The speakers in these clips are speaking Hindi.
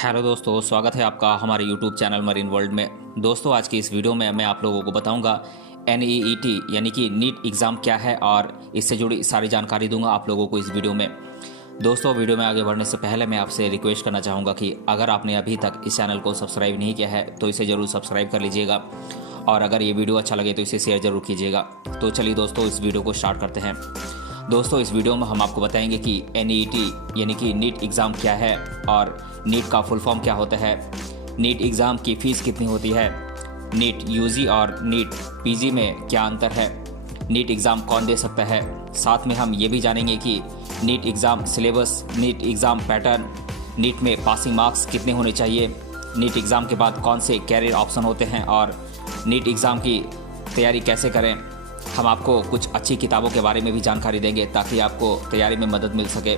हेलो दोस्तों, स्वागत है आपका हमारे यूट्यूब चैनल मरीन वर्ल्ड में। दोस्तों, आज की इस वीडियो में मैं आप लोगों को बताऊंगा NEET यानी कि नीट एग्ज़ाम क्या है और इससे जुड़ी सारी जानकारी दूंगा आप लोगों को इस वीडियो में। दोस्तों, वीडियो में आगे बढ़ने से पहले मैं आपसे रिक्वेस्ट करना चाहूँगा कि अगर आपने अभी तक इस चैनल को सब्सक्राइब नहीं किया है तो इसे ज़रूर सब्सक्राइब कर लीजिएगा और अगर ये वीडियो अच्छा लगे तो इसे शेयर ज़रूर कीजिएगा। तो चलिए दोस्तों, इस वीडियो को स्टार्ट करते हैं। दोस्तों, इस वीडियो में हम आपको बताएंगे कि NEET यानी कि नीट एग्ज़ाम क्या है और नीट का फुल फॉर्म क्या होता है, नीट एग्ज़ाम की फ़ीस कितनी होती है, नीट UG और नीट PG में क्या अंतर है, नीट एग्ज़ाम कौन दे सकता है। साथ में हम ये भी जानेंगे कि NEET exam syllabus, NEET exam pattern, NEET में पासिंग मार्क्स कितने होने चाहिए, नीट एग्ज़ाम के बाद कौन से कैरियर ऑप्शन होते हैं और नीट एग्ज़ाम की तैयारी कैसे करें। हम आपको कुछ अच्छी किताबों के बारे में भी जानकारी देंगे ताकि आपको तैयारी में मदद मिल सके।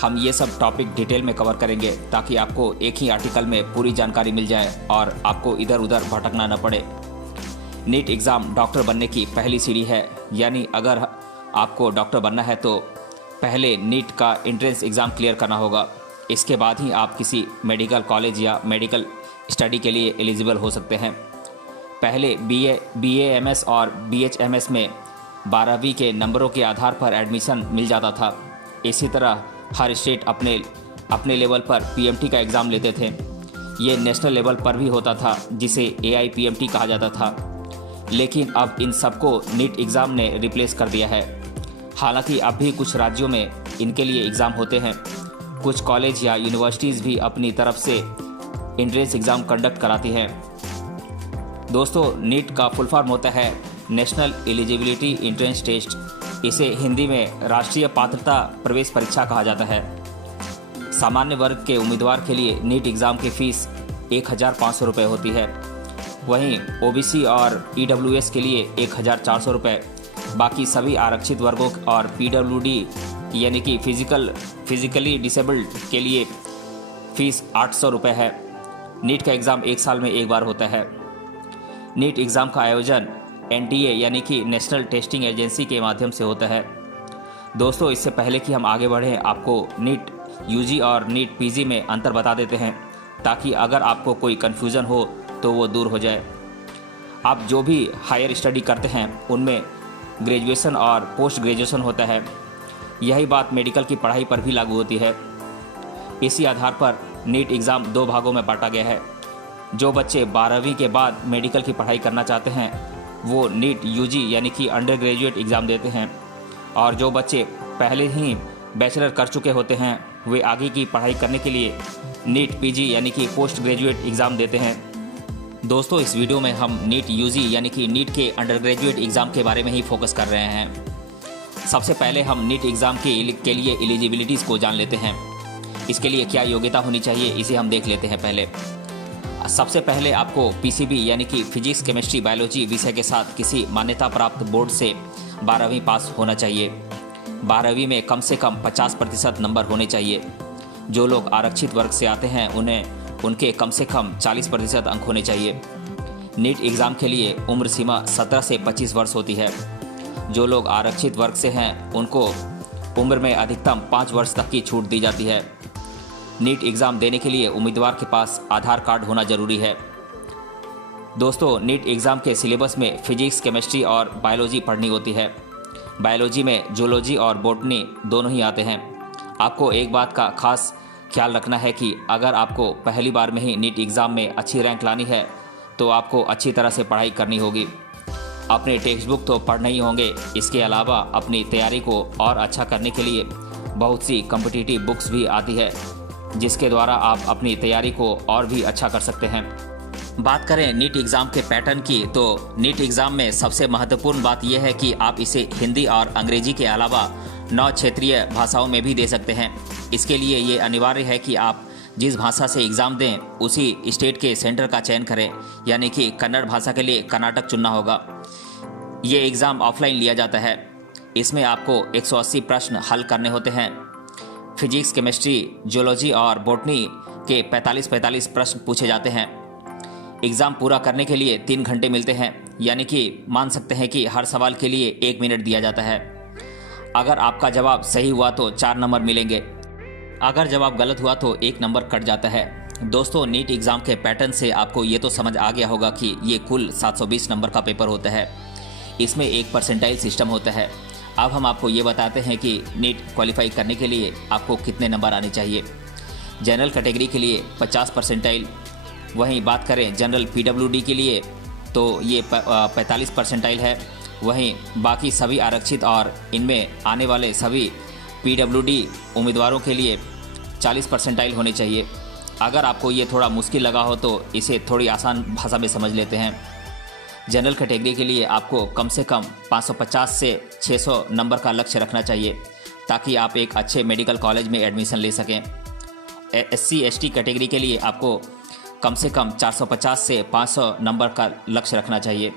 हम ये सब टॉपिक डिटेल में कवर करेंगे ताकि आपको एक ही आर्टिकल में पूरी जानकारी मिल जाए और आपको इधर उधर भटकना न पड़े। नीट एग्ज़ाम डॉक्टर बनने की पहली सीढ़ी है, यानी अगर आपको डॉक्टर बनना है तो पहले नीट का एंट्रेंस एग्ज़ाम क्लियर करना होगा। इसके बाद ही आप किसी मेडिकल कॉलेज या मेडिकल स्टडी के लिए एलिजिबल हो सकते हैं। पहले BA MS और BHMS में 12वीं के नंबरों के आधार पर एडमिशन मिल जाता था। इसी तरह हर स्टेट अपने लेवल पर PMT का एग्ज़ाम लेते थे। ये नेशनल लेवल पर भी होता था जिसे AIPMT कहा जाता था, लेकिन अब इन सबको नीट एग्ज़ाम ने रिप्लेस कर दिया है। हालांकि अब भी कुछ राज्यों में इनके लिए एग्ज़ाम होते हैं। कुछ कॉलेज या यूनिवर्सिटीज़ भी अपनी तरफ से एंट्रेंस एग्ज़ाम कंडक्ट कराती हैं। दोस्तों, नीट का फुल फॉर्म होता है नेशनल एलिजिबिलिटी एंट्रेंस टेस्ट। इसे हिंदी में राष्ट्रीय पात्रता प्रवेश परीक्षा कहा जाता है। सामान्य वर्ग के उम्मीदवार के लिए नीट एग्ज़ाम की फ़ीस 1,500 रुपये होती है। वहीं OBC और EWS के लिए 1,400 रुपये। बाकी सभी आरक्षित वर्गों और PWD यानी कि फिजिकली डिसेबल्ड के लिए फ़ीस 800 रुपये है। नीट का एग्ज़ाम एक साल में एक बार होता है। नीट एग्ज़ाम का आयोजन NTA यानी कि नेशनल टेस्टिंग एजेंसी के माध्यम से होता है। दोस्तों, इससे पहले कि हम आगे बढ़ें, आपको नीट UG और नीट PG में अंतर बता देते हैं ताकि अगर आपको कोई कन्फ्यूज़न हो तो वो दूर हो जाए। आप जो भी हायर स्टडी करते हैं उनमें ग्रेजुएशन और पोस्ट ग्रेजुएशन होता है। यही बात मेडिकल की पढ़ाई पर भी लागू होती है। इसी आधार पर नीट एग्ज़ाम 2 भागों में बांटा गया है। जो बच्चे 12वीं के बाद मेडिकल की पढ़ाई करना चाहते हैं वो नीट UG यानी कि अंडर ग्रेजुएट एग्ज़ाम देते हैं, और जो बच्चे पहले ही बैचलर कर चुके होते हैं वे आगे की पढ़ाई करने के लिए नीट PG यानी कि पोस्ट ग्रेजुएट एग्ज़ाम देते हैं। दोस्तों, इस वीडियो में हम नीट UG यानी कि नीट के अंडर ग्रेजुएट एग्ज़ाम के बारे में ही फोकस कर रहे हैं। सबसे पहले हम नीट एग्ज़ाम के लिए एलिजिबिलिटीज़ को जान लेते हैं। इसके लिए क्या योग्यता होनी चाहिए इसे हम देख लेते हैं। पहले सबसे पहले आपको PCB यानी कि फिजिक्स, केमिस्ट्री, बायोलॉजी विषय के साथ किसी मान्यता प्राप्त बोर्ड से 12वीं पास होना चाहिए। 12वीं में कम से कम 50% नंबर होने चाहिए। जो लोग आरक्षित वर्ग से आते हैं उनके कम से कम 40% अंक होने चाहिए। नीट एग्ज़ाम के लिए उम्र सीमा 17 से 25 वर्ष होती है। जो लोग आरक्षित वर्ग से हैं उनको उम्र में अधिकतम 5 वर्ष तक की छूट दी जाती है। नीट एग्ज़ाम देने के लिए उम्मीदवार के पास आधार कार्ड होना जरूरी है। दोस्तों, नीट एग्ज़ाम के सिलेबस में फिजिक्स, केमिस्ट्री और बायोलॉजी पढ़नी होती है। बायोलॉजी में जूलॉजी और बॉटनी दोनों ही आते हैं। आपको एक बात का खास ख्याल रखना है कि अगर आपको पहली बार में ही नीट एग्ज़ाम में अच्छी रैंक लानी है तो आपको अच्छी तरह से पढ़ाई करनी होगी। अपने टेक्स्ट बुक तो पढ़ने ही होंगे, इसके अलावा अपनी तैयारी को और अच्छा करने के लिए बहुत सी कॉम्पिटिटिव बुक्स भी आती है जिसके द्वारा आप अपनी तैयारी को और भी अच्छा कर सकते हैं। बात करें नीट एग्ज़ाम के पैटर्न की, तो नीट एग्ज़ाम में सबसे महत्वपूर्ण बात यह है कि आप इसे हिंदी और अंग्रेजी के अलावा 9 क्षेत्रीय भाषाओं में भी दे सकते हैं। इसके लिए ये अनिवार्य है कि आप जिस भाषा से एग्ज़ाम दें उसी स्टेट के सेंटर का चयन करें, यानी कि कन्नड़ भाषा के लिए कर्नाटक चुनना होगा। ये एग्ज़ाम ऑफलाइन लिया जाता है। इसमें आपको 180 प्रश्न हल करने होते हैं। फिजिक्स, केमिस्ट्री, जूलॉजी और बॉटनी के 45-45 प्रश्न पूछे जाते हैं। एग्ज़ाम पूरा करने के लिए 3 घंटे मिलते हैं, यानी कि मान सकते हैं कि हर सवाल के लिए 1 मिनट दिया जाता है। अगर आपका जवाब सही हुआ तो 4 नंबर मिलेंगे। अगर जवाब गलत हुआ तो 1 नंबर कट जाता है। दोस्तों, नीट एग्ज़ाम के पैटर्न से आपको ये तो समझ आ गया होगा कि ये कुल 720 नंबर का पेपर होता है। इसमें एक परसेंटाइल सिस्टम होता है। अब हम आपको ये बताते हैं कि नीट क्वालिफाई करने के लिए आपको कितने नंबर आने चाहिए। जनरल कैटेगरी के लिए 50 परसेंटाइल, वहीं बात करें जनरल पीडब्ल्यूडी के लिए तो ये 45 परसेंटाइल है। वहीं बाकी सभी आरक्षित और इनमें आने वाले सभी पीडब्ल्यूडी उम्मीदवारों के लिए 40 परसेंटाइल होने चाहिए। अगर आपको ये थोड़ा मुश्किल लगा हो तो इसे थोड़ी आसान भाषा में समझ लेते हैं। जनरल कैटेगरी के लिए आपको कम से कम 550 से 600 नंबर का लक्ष्य रखना चाहिए ताकि आप एक अच्छे मेडिकल कॉलेज में एडमिशन ले सकें। SC ST कैटेगरी के लिए आपको कम से कम 450 से 500 नंबर का लक्ष्य रखना चाहिए।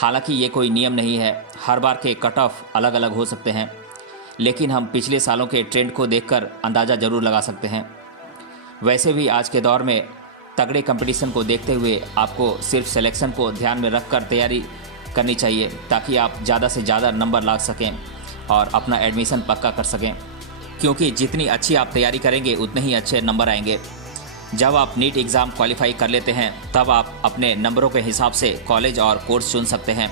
हालांकि ये कोई नियम नहीं है, हर बार के कट ऑफ अलग अलग हो सकते हैं, लेकिन हम पिछले सालों के ट्रेंड को देखकर अंदाज़ा ज़रूर लगा सकते हैं। वैसे भी आज के दौर में तगड़े कंपटीशन को देखते हुए आपको सिर्फ सिलेक्शन को ध्यान में रखकर तैयारी करनी चाहिए ताकि आप ज़्यादा से ज़्यादा नंबर ला सकें और अपना एडमिशन पक्का कर सकें, क्योंकि जितनी अच्छी आप तैयारी करेंगे उतने ही अच्छे नंबर आएंगे। जब आप नीट एग्ज़ाम क्वालिफाई कर लेते हैं तब आप अपने नंबरों के हिसाब से कॉलेज और कोर्स चुन सकते हैं,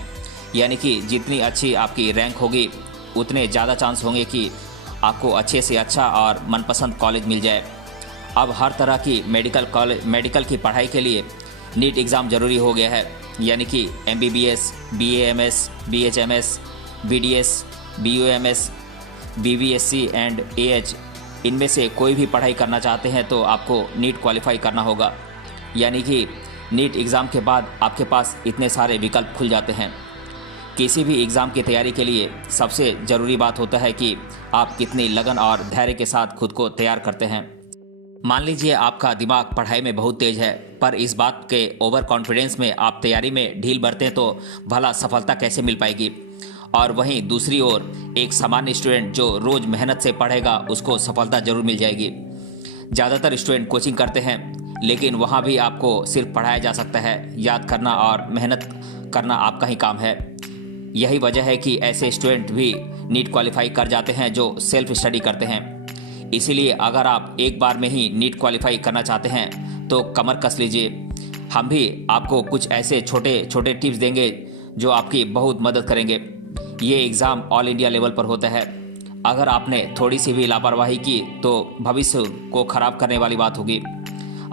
यानी कि जितनी अच्छी आपकी रैंक होगी उतने ज़्यादा चांस होंगे कि आपको अच्छे से अच्छा और मनपसंद कॉलेज मिल जाए। अब हर तरह की मेडिकल की पढ़ाई के लिए नीट एग्ज़ाम ज़रूरी हो गया है, यानी कि MBBS, BAMS, BHMS, BDS, BUMS, BVSC and AH, इनमें से कोई भी पढ़ाई करना चाहते हैं तो आपको नीट क्वालिफाई करना होगा। यानी कि नीट एग्ज़ाम के बाद आपके पास इतने सारे विकल्प खुल जाते हैं। किसी भी एग्ज़ाम की तैयारी के लिए सबसे ज़रूरी बात होता है कि आप कितनी लगन और धैर्य के साथ खुद को तैयार करते हैं। मान लीजिए आपका दिमाग पढ़ाई में बहुत तेज है, पर इस बात के ओवर कॉन्फिडेंस में आप तैयारी में ढील बरतें तो भला सफलता कैसे मिल पाएगी। और वहीं दूसरी ओर एक सामान्य स्टूडेंट जो रोज़ मेहनत से पढ़ेगा उसको सफलता जरूर मिल जाएगी। ज़्यादातर स्टूडेंट कोचिंग करते हैं, लेकिन वहाँ भी आपको सिर्फ पढ़ाया जा सकता है, याद करना और मेहनत करना आपका ही काम है। यही वजह है कि ऐसे स्टूडेंट भी नीट क्वालिफाई कर जाते हैं जो सेल्फ स्टडी करते हैं। इसीलिए अगर आप एक बार में ही नीट क्वालिफाई करना चाहते हैं तो कमर कस लीजिए। हम भी आपको कुछ ऐसे छोटे छोटे टिप्स देंगे जो आपकी बहुत मदद करेंगे। ये एग्ज़ाम ऑल इंडिया लेवल पर होता है। अगर आपने थोड़ी सी भी लापरवाही की तो भविष्य को ख़राब करने वाली बात होगी।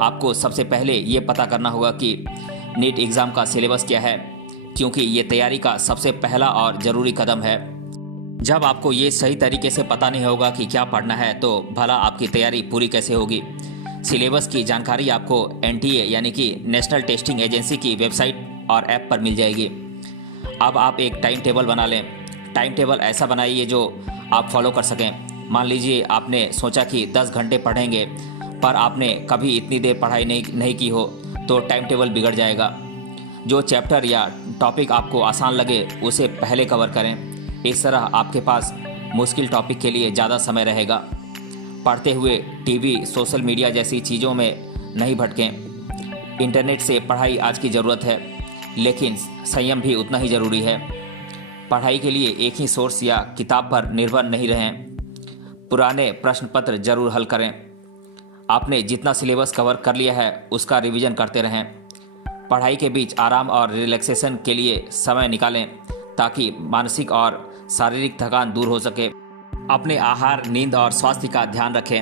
आपको सबसे पहले ये पता करना होगा कि नीट एग्ज़ाम का सिलेबस क्या है, क्योंकि ये तैयारी का सबसे पहला और ज़रूरी कदम है। जब आपको ये सही तरीके से पता नहीं होगा कि क्या पढ़ना है तो भला आपकी तैयारी पूरी कैसे होगी। सिलेबस की जानकारी आपको NTA यानी कि नेशनल टेस्टिंग एजेंसी की वेबसाइट और ऐप पर मिल जाएगी। अब आप एक टाइम टेबल बना लें। टाइम टेबल ऐसा बनाइए जो आप फॉलो कर सकें। मान लीजिए आपने सोचा कि 10 घंटे पढ़ेंगे, पर आपने कभी इतनी देर पढ़ाई नहीं की हो तो टाइम टेबल बिगड़ जाएगा। जो चैप्टर या टॉपिक आपको आसान लगे उसे पहले कवर करें। इस तरह आपके पास मुश्किल टॉपिक के लिए ज़्यादा समय रहेगा। पढ़ते हुए टीवी, सोशल मीडिया जैसी चीज़ों में नहीं भटकें। इंटरनेट से पढ़ाई आज की ज़रूरत है, लेकिन संयम भी उतना ही ज़रूरी है। पढ़ाई के लिए एक ही सोर्स या किताब पर निर्भर नहीं रहें। पुराने प्रश्न पत्र जरूर हल करें। आपने जितना सिलेबस कवर कर लिया है उसका रिवीजन करते रहें। पढ़ाई के बीच आराम और रिलैक्सेशन के लिए समय निकालें ताकि मानसिक और शारीरिक थकान दूर हो सके। अपने आहार, नींद और स्वास्थ्य का ध्यान रखें।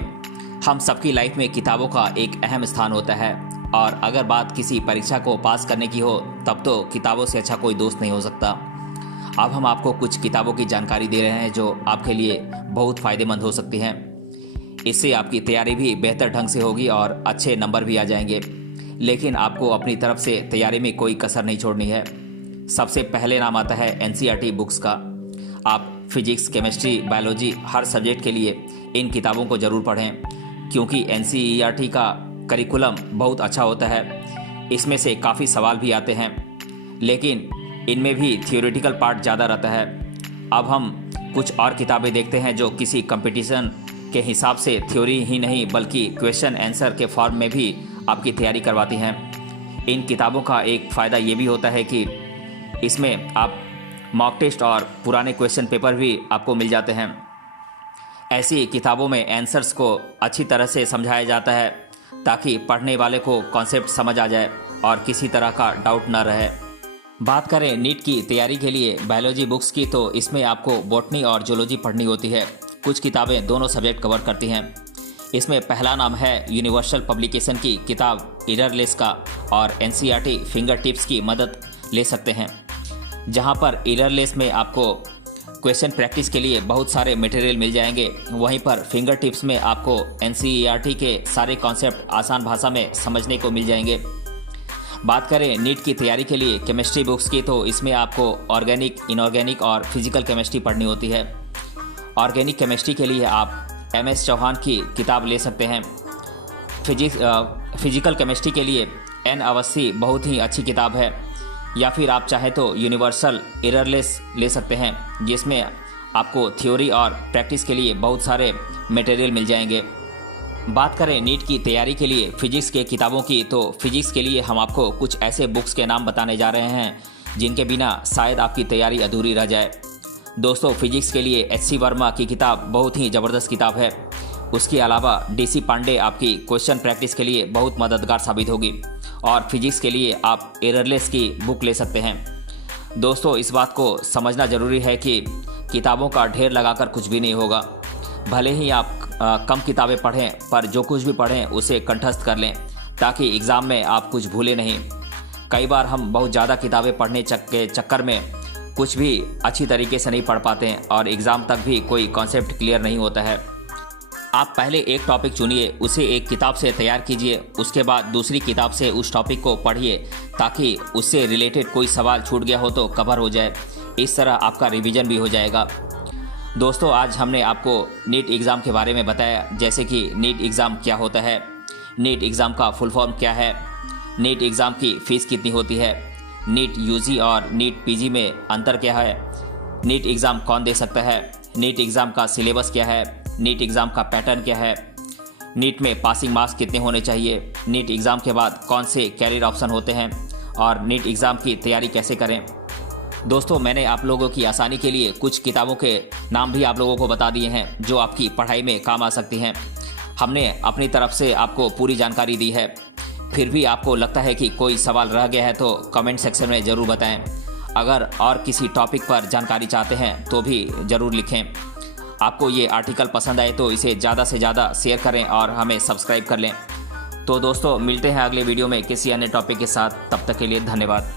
हम सबकी लाइफ में किताबों का एक अहम स्थान होता है, और अगर बात किसी परीक्षा को पास करने की हो तब तो किताबों से अच्छा कोई दोस्त नहीं हो सकता। अब हम आपको कुछ किताबों की जानकारी दे रहे हैं जो आपके लिए बहुत फ़ायदेमंद हो सकती हैं। इससे आपकी तैयारी भी बेहतर ढंग से होगी और अच्छे नंबर भी आ जाएंगे, लेकिन आपको अपनी तरफ से तैयारी में कोई कसर नहीं छोड़नी है। सबसे पहले नाम आता है NCERT बुक्स का। आप फिजिक्स, केमिस्ट्री, बायोलॉजी हर सब्जेक्ट के लिए इन किताबों को ज़रूर पढ़ें, क्योंकि NCERT का करिकुलम बहुत अच्छा होता है। इसमें से काफ़ी सवाल भी आते हैं, लेकिन इनमें भी थियोरेटिकल पार्ट ज़्यादा रहता है। अब हम कुछ और किताबें देखते हैं जो किसी कंपटीशन के हिसाब से थ्योरी ही नहीं बल्कि क्वेश्चन आंसर के फॉर्म में भी आपकी तैयारी करवाती हैं। इन किताबों का एक फ़ायदा ये भी होता है कि इसमें आप मॉक टेस्ट और पुराने क्वेश्चन पेपर भी आपको मिल जाते हैं। ऐसी किताबों में आंसर्स को अच्छी तरह से समझाया जाता है ताकि पढ़ने वाले को कॉन्सेप्ट समझ आ जाए और किसी तरह का डाउट ना रहे। बात करें नीट की तैयारी के लिए बायोलॉजी बुक्स की, तो इसमें आपको बॉटनी और जूलॉजी पढ़नी होती है। कुछ किताबें दोनों सब्जेक्ट कवर करती हैं। इसमें पहला नाम है यूनिवर्सल पब्लिकेशन की किताब एररलेस का, और एनसीईआरटी फिंगर टिप्स की मदद ले सकते हैं, जहां पर एररलेस में आपको क्वेश्चन प्रैक्टिस के लिए बहुत सारे मटेरियल मिल जाएंगे। वहीं पर फिंगर टिप्स में आपको एनसीईआरटी के सारे कॉन्सेप्ट आसान भाषा में समझने को मिल जाएंगे। बात करें नीट की तैयारी के लिए केमिस्ट्री बुक्स की, तो इसमें आपको ऑर्गेनिक, इनऑर्गेनिक और फिजिकल केमिस्ट्री पढ़नी होती है। ऑर्गेनिक केमिस्ट्री के लिए आप MS चौहान की किताब ले सकते हैं। फिजिकल केमिस्ट्री के लिए N अवस्थी बहुत ही अच्छी किताब है, या फिर आप चाहे तो यूनिवर्सल एररलेस ले सकते हैं, जिसमें आपको थ्योरी और प्रैक्टिस के लिए बहुत सारे मटेरियल मिल जाएंगे। बात करें नीट की तैयारी के लिए फिजिक्स के किताबों की, तो फिजिक्स के लिए हम आपको कुछ ऐसे बुक्स के नाम बताने जा रहे हैं जिनके बिना शायद आपकी तैयारी अधूरी रह जाए। दोस्तों, फिजिक्स के लिए HC वर्मा की किताब बहुत ही ज़बरदस्त किताब है। उसके अलावा DC पांडे आपकी क्वेश्चन प्रैक्टिस के लिए बहुत मददगार साबित होगी, और फिजिक्स के लिए आप एररलेस की बुक ले सकते हैं। दोस्तों, इस बात को समझना ज़रूरी है कि किताबों का ढेर लगाकर कुछ भी नहीं होगा। भले ही आप कम किताबें पढ़ें, पर जो कुछ भी पढ़ें उसे कंठस्थ कर लें, ताकि एग्ज़ाम में आप कुछ भूलें नहीं। कई बार हम बहुत ज़्यादा किताबें पढ़ने के चक्कर में कुछ भी अच्छी तरीके से नहीं पढ़ पाते हैं, और एग्ज़ाम तक भी कोई कॉन्सेप्ट क्लियर नहीं होता है। आप पहले एक टॉपिक चुनिए, उसे एक किताब से तैयार कीजिए, उसके बाद दूसरी किताब से उस टॉपिक को पढ़िए, ताकि उससे रिलेटेड कोई सवाल छूट गया हो तो कवर हो जाए। इस तरह आपका रिवीजन भी हो जाएगा। दोस्तों, आज हमने आपको नीट एग्ज़ाम के बारे में बताया, जैसे कि नीट एग्ज़ाम क्या होता है, नीट एग्ज़ाम का फुल फॉर्म क्या है, नीट एग्ज़ाम की फ़ीस कितनी होती है, नीट UG और नीट PG में अंतर क्या है, नीट एग्ज़ाम कौन दे सकता है, नीट एग्ज़ाम का सिलेबस क्या है, नीट एग्ज़ाम का पैटर्न क्या है, नीट में पासिंग मार्क्स कितने होने चाहिए, नीट एग्ज़ाम के बाद कौन से कैरियर ऑप्शन होते हैं, और नीट एग्ज़ाम की तैयारी कैसे करें। दोस्तों, मैंने आप लोगों की आसानी के लिए कुछ किताबों के नाम भी आप लोगों को बता दिए हैं जो आपकी पढ़ाई में काम आ सकती हैं। हमने अपनी तरफ से आपको पूरी जानकारी दी है। फिर भी आपको लगता है कि कोई सवाल रह गया है तो कमेंट सेक्शन में ज़रूर बताएं। अगर और किसी टॉपिक पर जानकारी चाहते हैं तो भी ज़रूर लिखें। आपको ये आर्टिकल पसंद आए तो इसे ज़्यादा से ज़्यादा शेयर करें और हमें सब्सक्राइब कर लें। तो दोस्तों, मिलते हैं अगले वीडियो में किसी अन्य टॉपिक के साथ। तब तक के लिए धन्यवाद।